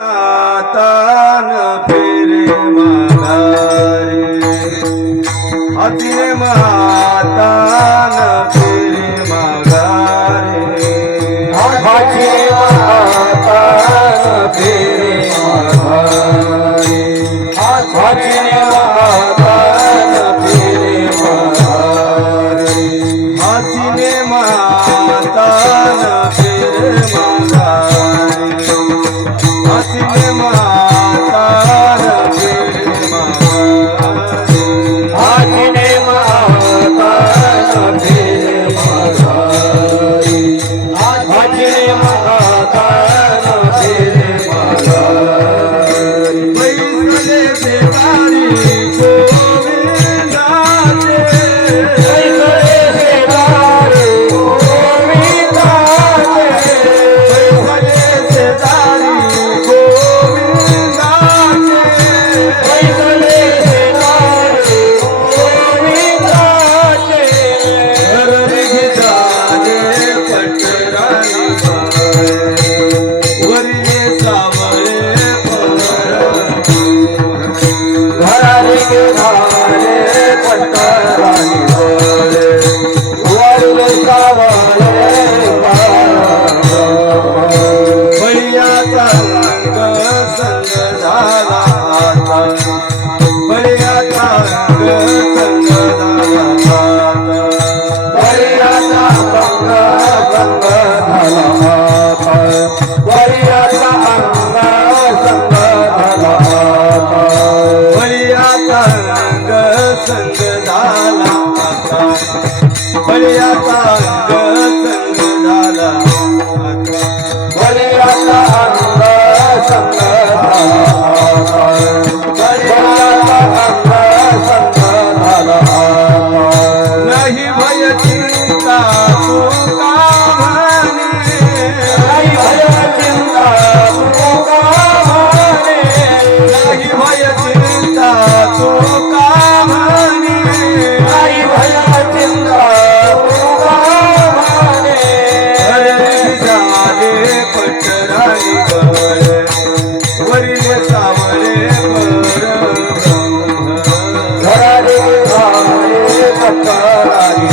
तान फेरे माघारे हातीने महातान फेरे माघारे हातीने महातान फेरे माघारे हातीने महातान फेरे माघारे हातीने महातान फेरे माघारे हातीने महातान फेरे माघारे हातीने महातान फेरे माघारे हातीने महातान फेरे माघारे बैसले शेजारी गोविंदाचे बैसले शेजारी गोविंदाचे बैसले शेजारी गोविंदाचे बैसले शेजारी गोविंदाचे घरी घेताले पटरानी वरिये सावळे पर घरारे गेले पटरानी बोले वरले सावळे बळियाचा रंग संग झाला आता बळियाचा रंग संग झाला आता बळियाचा अंग संग झाला आता बळियाचा अंग संग झाला आता बळियाचा रंग संग झाला आता बळियाचा रंग संग झाला आता बळियाचा अंग संग झाला आता बळियाचा अंग संग झाला आता नाही भय चिंता तू का म्हणे नाही भय चिंता तू का म्हणे नाही भय चिंता तू का म्हणे नाही भय चिंता तू का म्हणे घरी झाले पटराणी गळे वरिले सावळे पर घरारे घाले पटरानी